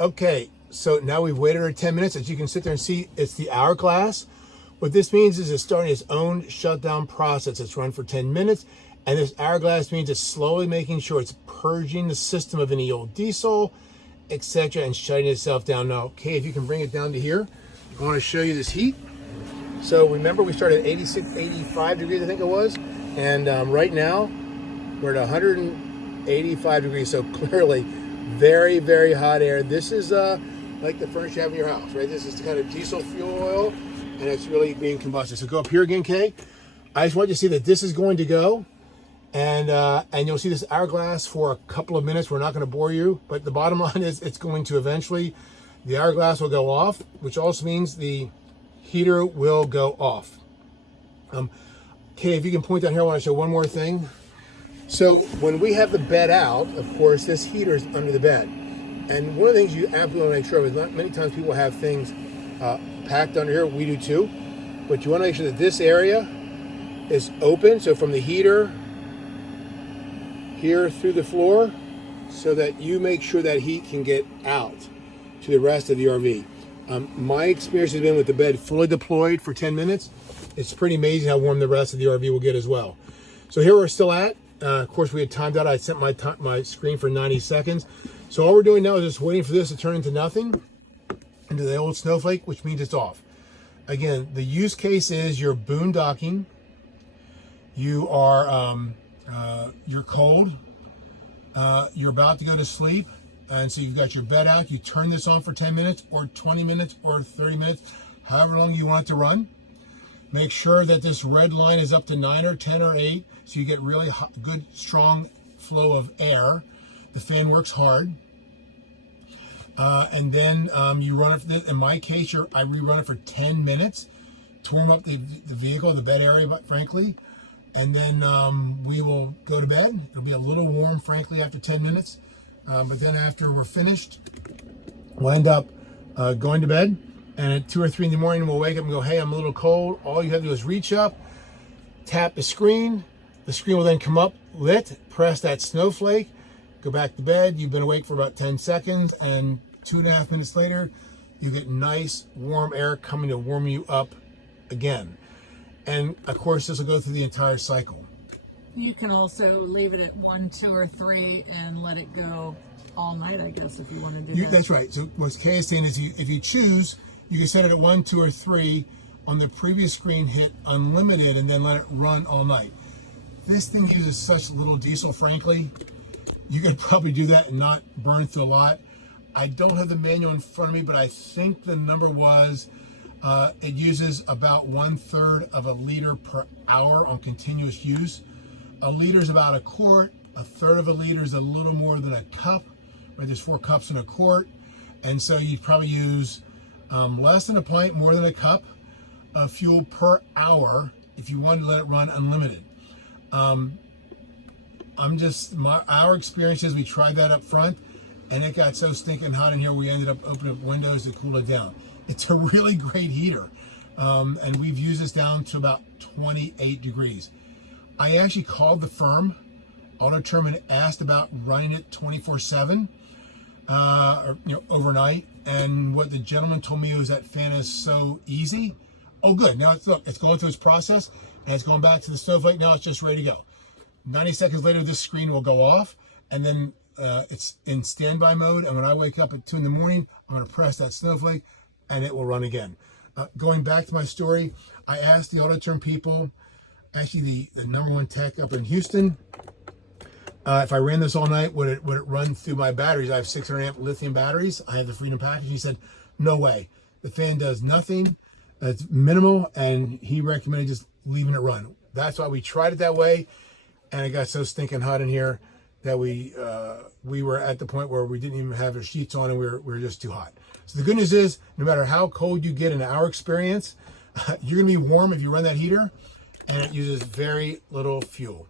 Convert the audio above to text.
Okay, so now we've waited our 10 minutes. As you can sit there and see, it's the hourglass. What this means is it's starting its own shutdown process. It's run for 10 minutes. And this hourglass means it's slowly making sure it's purging the system of any old diesel, etc., and shutting itself down. Now, okay, if you can bring it down to here, I want to show you this heat. So remember, we started at 86, 85 degrees, I think it was. And right now, we're at 185 degrees. So clearly, very, very hot air. This is like the furnace you have in your house, right? This is the kind of diesel fuel oil, and it's really being combusted. So go up here again, Kay. I just want you to see that this is going to go. And you'll see this hourglass for a couple of minutes. We're not going to bore you, but the bottom line is it's going to eventually, the hourglass will go off, which also means the heater will go off. Okay, if you can point down here, I want to show one more thing. So when we have the bed out, of course, this heater is under the bed. And one of the things you absolutely want to make sure of is not many times people have things packed under here. We do too. But you want to make sure that this area is open. So from the heater here through the floor, so that you make sure that heat can get out to the rest of the RV. My experience has been with the bed fully deployed for 10 minutes. It's pretty amazing how warm the rest of the RV will get as well. So here we're still at. Of course, we had timed out. I set my screen for 90 seconds. So all we're doing now is just waiting for this to turn into nothing, into the old snowflake, which means it's off. Again, the use case is you're boondocking. You are you're cold. You're about to go to sleep. And so you've got your bed out. You turn this on for 10 minutes or 20 minutes or 30 minutes, however long you want it to run. Make sure that this red line is up to 9 or 10 or 8, so you get really hot, good, strong flow of air. The fan works hard. And then you run it, in my case, I rerun it for 10 minutes to warm up the vehicle, the bed area, but frankly. And then we will go to bed. It'll be a little warm, frankly, after 10 minutes. But then after we're finished, we'll end up going to bed. And at 2 or 3 in the morning, we'll wake up and go, hey, I'm a little cold. All you have to do is reach up, tap the screen. The screen will then come up lit, press that snowflake, go back to bed. You've been awake for about 10 seconds. And 2.5 minutes later, you get nice, warm air coming to warm you up again. And of course, this will go through the entire cycle. You can also leave it at 1, 2, or 3 and let it go all night, I guess, if you want to do that. That's right. So what Kay is saying is if you choose, you can set it at 1, 2, or 3. On the previous screen, hit unlimited and then let it run all night. This thing uses such little diesel, frankly. You could probably do that and not burn through a lot. I don't have the manual in front of me, but I think the number was it uses about 1/3 of a liter per hour on continuous use. A liter is about a quart. 1/3 of a liter is a little more than a cup. Right? There's 4 cups in a quart. And so you'd probably use less than a pint, more than a cup of fuel per hour if you wanted to let it run unlimited. Our experience is we tried that up front and it got so stinking hot in here we ended up opening up windows to cool it down. It's a really great heater. And we've used this down to about 28 degrees. I actually called the firm, Autoterm, and asked about running it 24/7, overnight. And what the gentleman told me was that fan is so easy. Oh, good. Now it's going through its process and it's going back to the snowflake. Now it's just ready to go. 90 seconds later, this screen will go off and then it's in standby mode. And when I wake up at 2 in the morning, I'm going to press that snowflake and it will run again. Going back to my story, I asked the Autoterm people, actually the number 1 tech up in Houston, if I ran this all night, would it run through my batteries? I have 600 amp lithium batteries. I have the Freedom package. He said, no way. The fan does nothing. It's minimal, and he recommended just leaving it run. That's why we tried it that way, and it got so stinking hot in here that we were at the point where we didn't even have our sheets on, and we were just too hot. So the good news is, no matter how cold you get in our experience, you're gonna be warm if you run that heater, and it uses very little fuel.